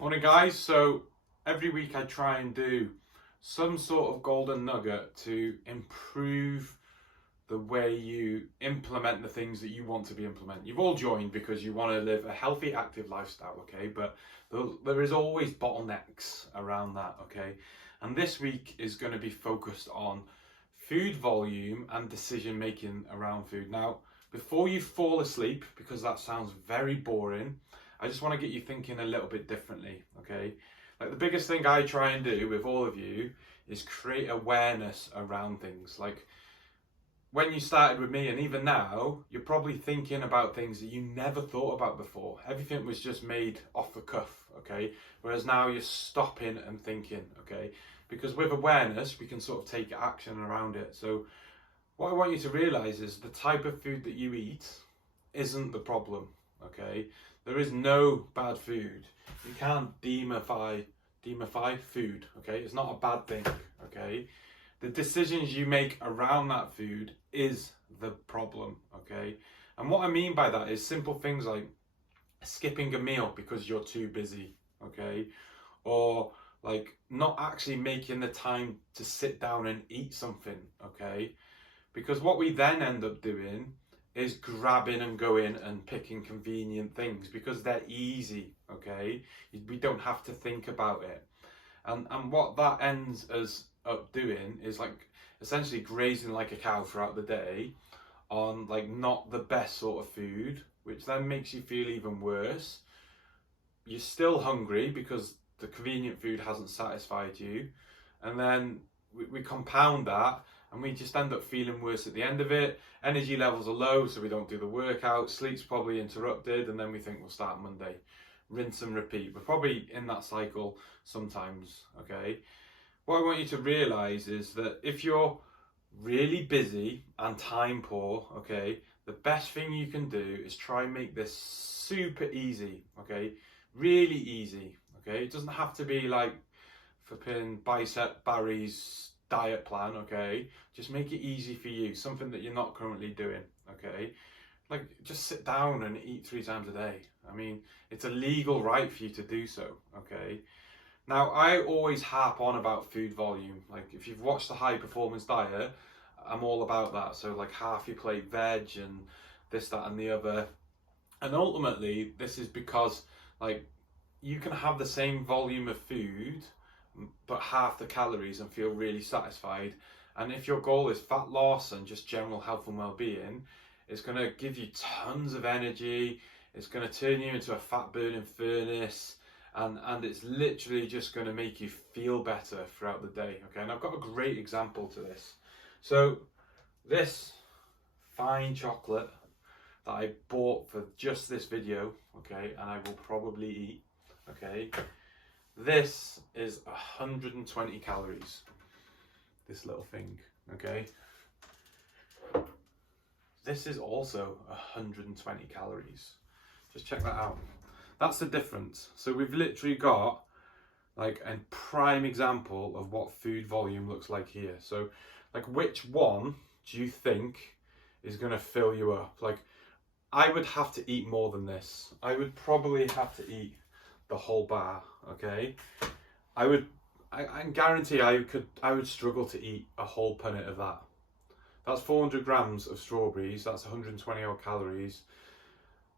Morning guys, so every week I try and do some sort of golden nugget to improve the way you implement the things that you want to be implemented. You've all joined because you want to live a healthy, active lifestyle, okay? But there is always bottlenecks around that, okay? And this week is going to be focused on food volume and decision making around food. Now, before you fall asleep, because that sounds very boring, I just want to get you thinking a little bit differently, okay? Like the biggest thing I try and do with all of you is create awareness around things. Like when you started with me and even now, you're probably thinking about things that you never thought about before. Everything was just made off the cuff, okay? Whereas now you're stopping and thinking, okay? Because with awareness, we can sort of take action around it. So what I want you to realize is the type of food that you eat isn't the problem, okay? There is no bad food. You can't demify food, okay? It's not a bad thing, okay? The decisions you make around that food is the problem, okay? And what I mean by that is simple things like skipping a meal because you're too busy, okay? Or like not actually making the time to sit down and eat something, okay? Because what we then end up doing is grabbing and going and picking convenient things because they're easy, okay? We don't have to think about it. And what that ends as up doing is like essentially grazing like a cow throughout the day on like not the best sort of food, which then makes you feel even worse. You're still hungry because the convenient food hasn't satisfied you, and then we compound that and we just end up feeling worse at the end of it. Energy levels are low, so we don't do the workout, sleep's probably interrupted, and then we think we'll start Monday. Rinse and repeat. We're probably in that cycle sometimes, okay? What I want you to realize is that if you're really busy and time poor, okay, the best thing you can do is try and make this super easy, okay? Really easy, okay? It doesn't have to be like flipping Bicep Barry's diet plan, okay? Just make it easy for you, something that you're not currently doing, okay? Like just sit down and eat 3 times a day. I mean, it's a legal right for you to do so, okay? Now, I always harp on about food volume. Like if you've watched the High Performance Diet, I'm all about that. So like half your plate veg and this, that and the other. And ultimately, this is because like you can have the same volume of food but half the calories and feel really satisfied. And if your goal is fat loss and just general health and well-being, it's going to give you tons of energy. It's going to turn you into a fat burning furnace, and it's literally just going to make you feel better throughout the day, okay? And I've got a great example to this. So this fine chocolate that I bought for just this video, okay, and I will probably eat, okay, this is 120 calories, this little thing, okay? This is also 120 calories. Just check that out. That's the difference. So we've literally got like a prime example of what food volume looks like here. So like which one do you think is going to fill you up? Like I would have to eat more than this. I would probably have to eat the whole bar, okay? I guarantee I would struggle to eat a whole punnet of that. That's 400 grams of strawberries, that's 120 odd calories,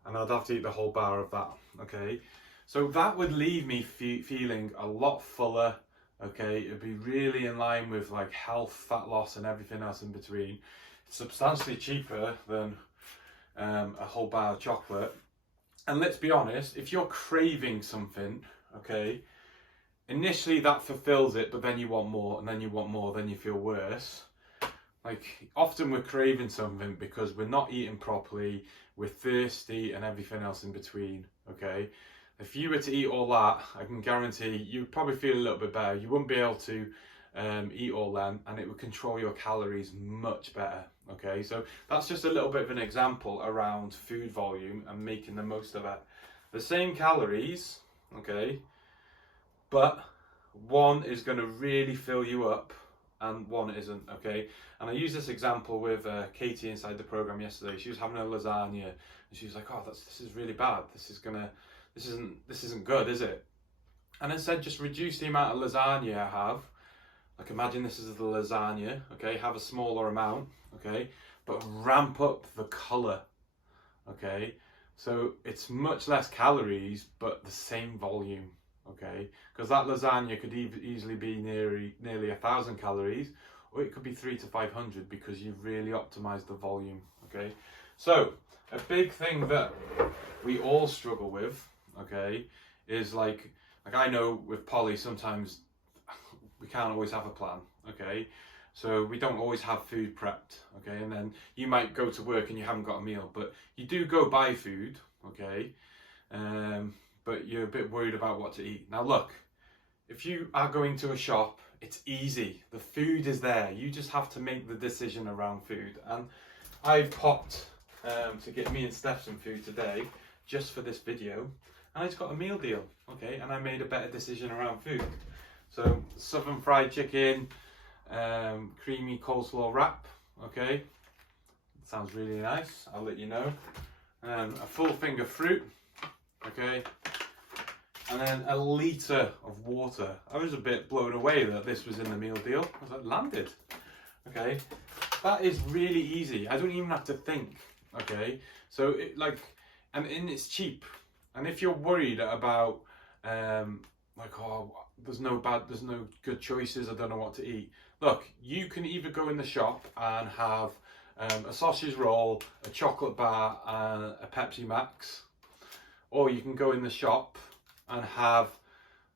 and I'd have to eat the whole bar of that, okay? So that would leave me feeling a lot fuller, okay? It'd be really in line with like health, fat loss and everything else in between. It's substantially cheaper than a whole bar of chocolate. And let's be honest, if you're craving something, okay, initially that fulfills it, but then you want more, and then you want more, then you feel worse. Like often we're craving something because we're not eating properly, we're thirsty and everything else in between, okay? If you were to eat all that, I can guarantee you'd probably feel a little bit better. You wouldn't be able to eat all them, and it would control your calories much better, okay? So that's just a little bit of an example around food volume and making the most of it. The same calories, okay, but one is going to really fill you up and one isn't, okay? And I used this example with Katie inside the program yesterday. She was having a lasagna and she was like, oh, this is really bad. This isn't good, is it? And I said, just reduce the amount of lasagna I have. Like imagine this is the lasagna, okay? Have a smaller amount, okay? But ramp up the colour, okay? So it's much less calories, but the same volume, okay? Because that lasagna could easily be nearly 1,000 calories, or it could be 300 to 500 because you've really optimized the volume, okay? So a big thing that we all struggle with, okay, is like I know with Polly sometimes we can't always have a plan, okay? So we don't always have food prepped, okay? And then you might go to work and you haven't got a meal, but you do go buy food, okay? But you're a bit worried about what to eat. Now look, if you are going to a shop, it's easy. The food is there. You just have to make the decision around food. And I popped to get me and Steph some food today, just for this video. And I just got a meal deal, okay? And I made a better decision around food. So southern fried chicken, creamy coleslaw wrap, okay? Sounds really nice, I'll let you know. A full finger fruit, okay? And then a litre of water. I was a bit blown away that this was in the meal deal. I was like, landed, okay? That is really easy. I don't even have to think, okay? So and it's cheap. And if you're worried about there's no good choices, I don't know what to eat. Look, you can either go in the shop and have a sausage roll, a chocolate bar and a Pepsi Max, or you can go in the shop and have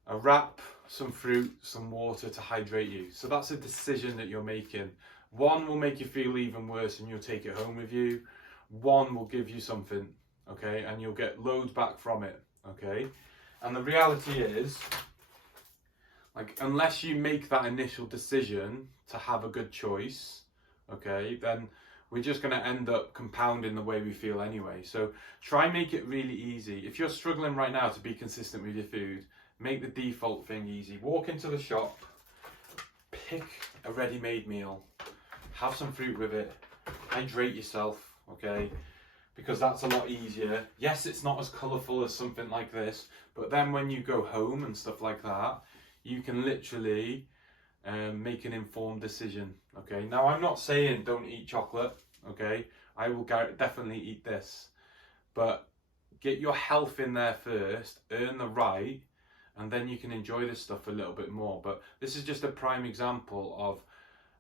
a wrap, some fruit, some water to hydrate you. So that's a decision that you're making. One will make you feel even worse and you'll take it home with you. One will give you something, okay, and you'll get loads back from it, okay? And the reality is, unless you make that initial decision to have a good choice, okay, then we're just going to end up compounding the way we feel anyway. So try make it really easy. If you're struggling right now to be consistent with your food, make the default thing easy. Walk into the shop, pick a ready-made meal, have some fruit with it, hydrate yourself, okay? Because that's a lot easier. Yes, it's not as colourful as something like this, but then when you go home and stuff like that, you can literally make an informed decision, okay? Now, I'm not saying don't eat chocolate, okay? I will definitely eat this, but get your health in there first, earn the right, and then you can enjoy this stuff a little bit more. But this is just a prime example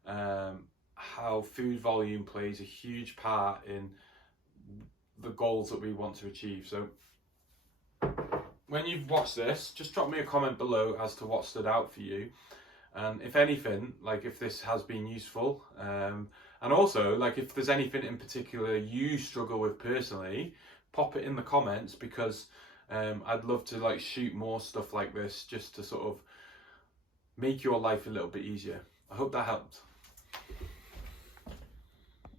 of how food volume plays a huge part in the goals that we want to achieve. So when you've watched this, just drop me a comment below as to what stood out for you. And if anything, if this has been useful, and also if there's anything in particular you struggle with personally, pop it in the comments, because I'd love to shoot more stuff like this just to sort of make your life a little bit easier. I hope that helped.